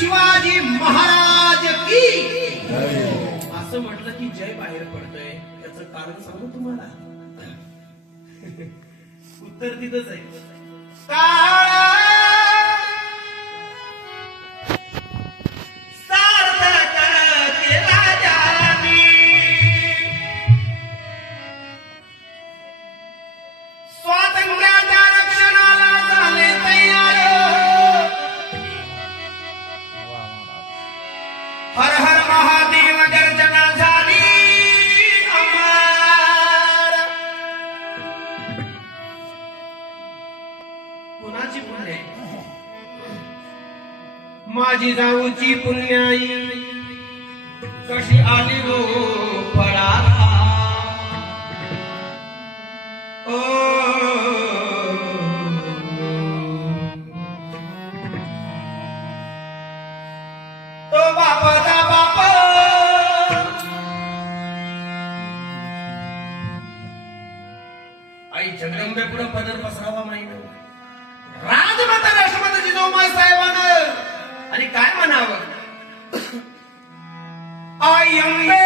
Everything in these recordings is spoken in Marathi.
शिवाजी महाराज की असं म्हटलं की जय बाहेर पडतंय. त्याचं कारण सांगू तुम्हाला. उत्तर तिथंच आहे. सार्थक केला ज्यांनी स्वातंत्र्याच्या रक्षणाला झाले तयार. हर हर महादेव गर्जना झाली अमर. कुणाची पुण्य? माझी जाऊची पुण्याई कशी आली हो फळाला. ओ तो बापाचा बाप आई जगदंबे पुढे पदर पसरावा माहिती. राजमाता राष्ट्रपती जिजाऊबाई साहेबांना आणि काय म्हणावं. आई अंबे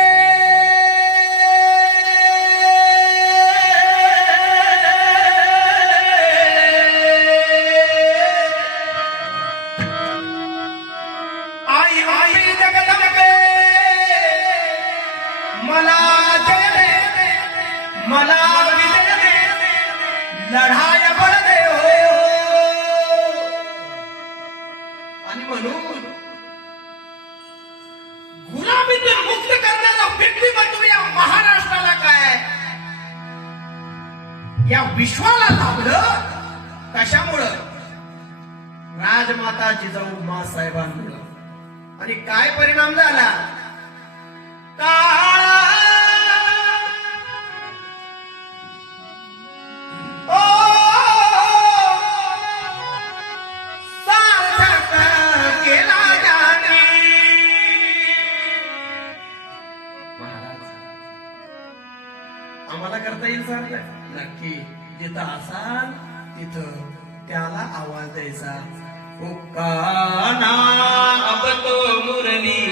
आई आई जगदंबे मला जय दे, मला विजय दे, लढाया बळ दे हो. आणि म्हणून गुलामीतून मुक्त करण्याचा व्यक्तिमत्व या महाराष्ट्राला काय, या विश्वाला लाभलं. कशामुळं? राजमाता जिजाऊ मासाहेबांमुळं. आणि काय परिणाम झाला? आम्हाला करता येईल सर? नक्की. जिथं असाल तिथं त्याला आवाज द्यायचा. हुक्काना अब तो मुरली